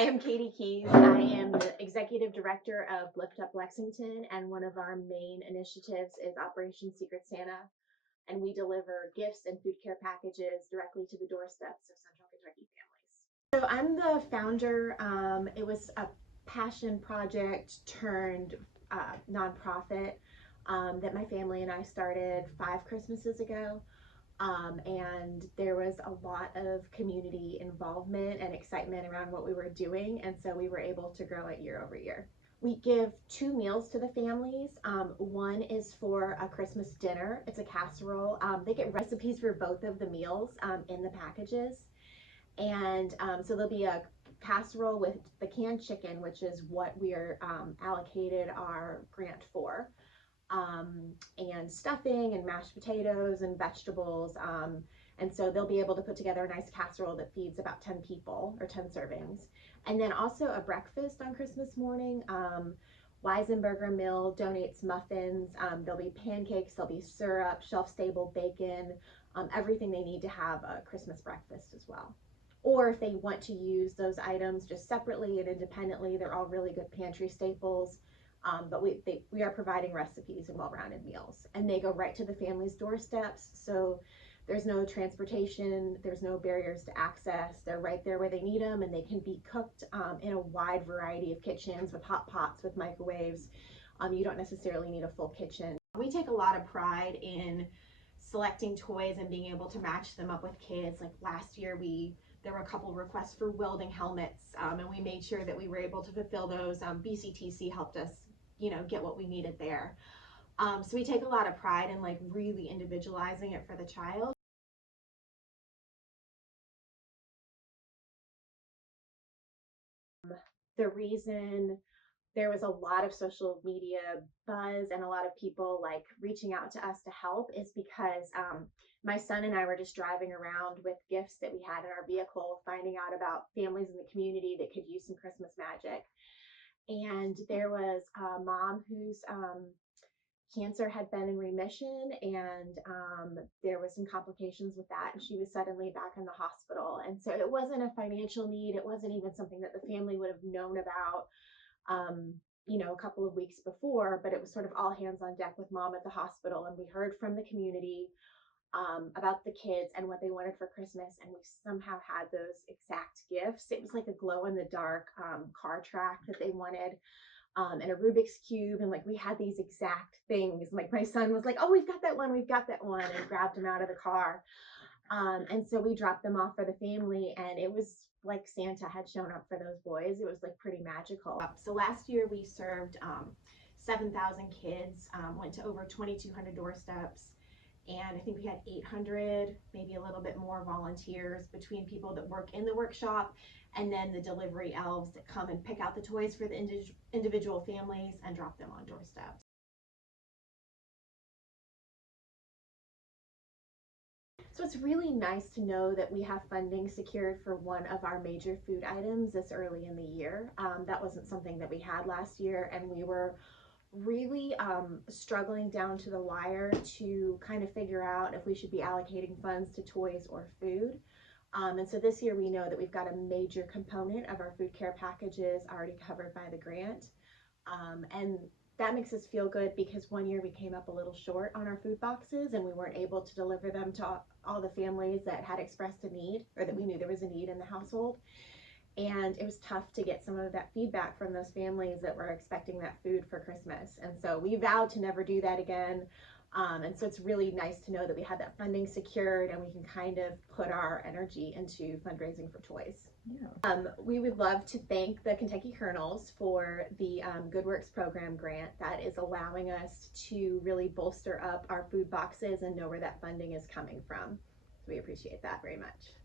I am Katie Keys. I am the Executive Director of Lift Up Lexington, and one of our main initiatives is Operation Secret Santa, and we deliver gifts and food care packages directly to the doorsteps of Central Kentucky families. So I'm the founder. It was a passion project turned nonprofit that my family and I started 5 Christmases ago. And there was a lot of community involvement and excitement around what we were doing, and so we were able to grow it year over year. We give 2 meals to the families. One is for a Christmas dinner. It's a casserole. They get recipes for both of the meals in the packages. And so there'll be a casserole with the canned chicken, which is what we are allocated our grant for. And stuffing and mashed potatoes and vegetables. And so they'll be able to put together a nice casserole that feeds about 10 people or 10 servings. And then also a breakfast on Christmas morning. Weisenberger Mill donates muffins. There'll be pancakes, there'll be syrup, shelf-stable bacon, everything they need to have a Christmas breakfast as well. Or if they want to use those items just separately and independently, they're all really good pantry staples. But we are providing recipes and well-rounded meals, and they go right to the family's doorsteps. So there's no transportation, there's no barriers to access. They're right there where they need them, and they can be cooked in a wide variety of kitchens with hot pots, with microwaves. You don't necessarily need a full kitchen. We take a lot of pride in selecting toys and being able to match them up with kids. Like last year, there were a couple requests for welding helmets, and we made sure that we were able to fulfill those. BCTC helped us, get what we needed there. So we take a lot of pride in like really individualizing it for the child. The reason there was a lot of social media buzz and a lot of people like reaching out to us to help is because my son and I were just driving around with gifts that we had in our vehicle, finding out about families in the community that could use some Christmas magic. And there was a mom whose cancer had been in remission, and there was some complications with that, and she was suddenly back in the hospital. And so it wasn't a financial need. It wasn't even something that the family would have known about a couple of weeks before, but it was sort of all hands on deck with mom at the hospital. And we heard from the community about the kids and what they wanted for Christmas, and we somehow had those exact gifts. It was like a glow in the dark car track that they wanted, and a Rubik's Cube, and like we had these exact things. Like my son was like, "Oh, we've got that one, and grabbed them out of the car. And so we dropped them off for the family, and it was like Santa had shown up for those boys. It was like pretty magical. So last year we served 7,000 kids, went to over 2,200 doorsteps, and I think we had 800, maybe a little bit more volunteers between people that work in the workshop and then the delivery elves that come and pick out the toys for the individual families and drop them on doorsteps. So it's really nice to know that we have funding secured for one of our major food items this early in the year. That wasn't something that we had last year, and we were really struggling down to the wire to kind of figure out if we should be allocating funds to toys or food. And so this year we know that we've got a major component of our food care packages already covered by the grant. And that makes us feel good because one year we came up a little short on our food boxes, and we weren't able to deliver them to all the families that had expressed a need, or that we knew there was a need in the household. And it was tough to get some of that feedback from those families that were expecting that food for Christmas. And so we vowed to never do that again. And so it's really nice to know that we had that funding secured, and we can kind of put our energy into fundraising for toys. Yeah. We would love to thank the Kentucky Colonels for the Good Works program grant that is allowing us to really bolster up our food boxes and know where that funding is coming from. So we appreciate that very much.